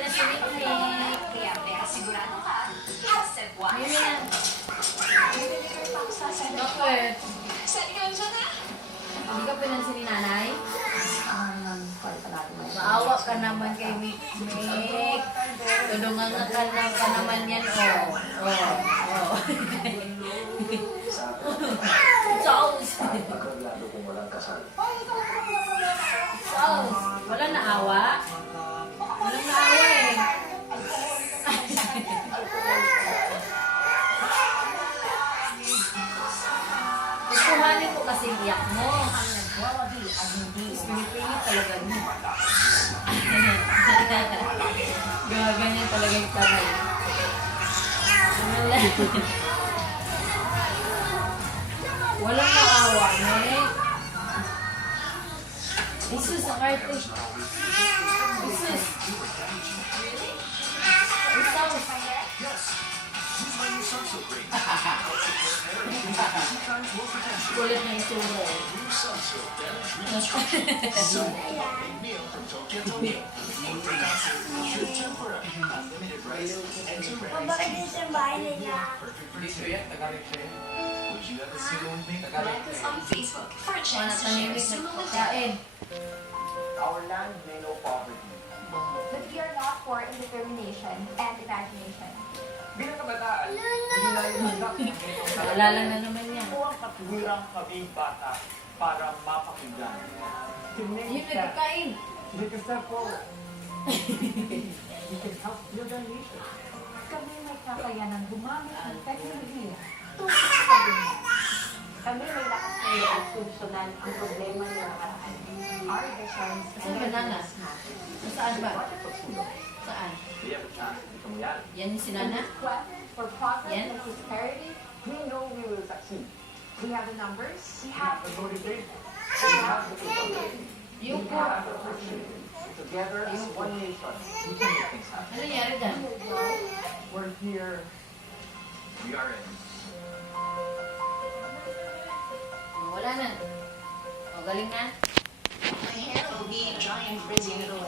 na si Nick. Kaya sigurado ka, Cebuano Mimi na. Bakit? Saan ka dyan ha? Hindi ka pinansin ni nanay? Maawa ka naman kay Mick. Tulungan ka naman yan, oh. Oh. Sauce. Sauce. Wala na awa? Wala na awa eh. Gustuhanin ko kasi iyak mo. Pinipilit talaga niya. Ganyan talaga yung tanay. Walang naawa, ne? Jesus, ang arte. Jesus. Kulit na itsura eh. Bakit din sa bahay nila? Like us on Facebook for a chance to share Manatahimik Sumo na with pagkain. Our land may know poverty. But we are not poor in determination and imagination. Bilang kabataan, hindi na yung hanap ng ganitong Paalala na naman niya. Ito ang katwirang kaming bata para mapakinggan. To make Yun, that, nagkakain. make a step forward. You can help build our nation. Kami may kakayanan gumamit ng teknolohiya tulad sa pagdungan. Kami may lakas na at solusyonan ang problema ng nakaraan. Our visions Saan ba nana? Saan ba? Saan? Kaya ba siya? Ito mo yan. Yan yung in sinana? this quest for progress Yan. and prosperity, We know we will succeed. we have the numbers, We have the motivation. We have the capability. Yung We have the opportunity. Together as one nation, we can make things happen. Ano nangyari dyan? We're here. We are in. Wala na. O, galing na. My hair will be dry and frizzy in a little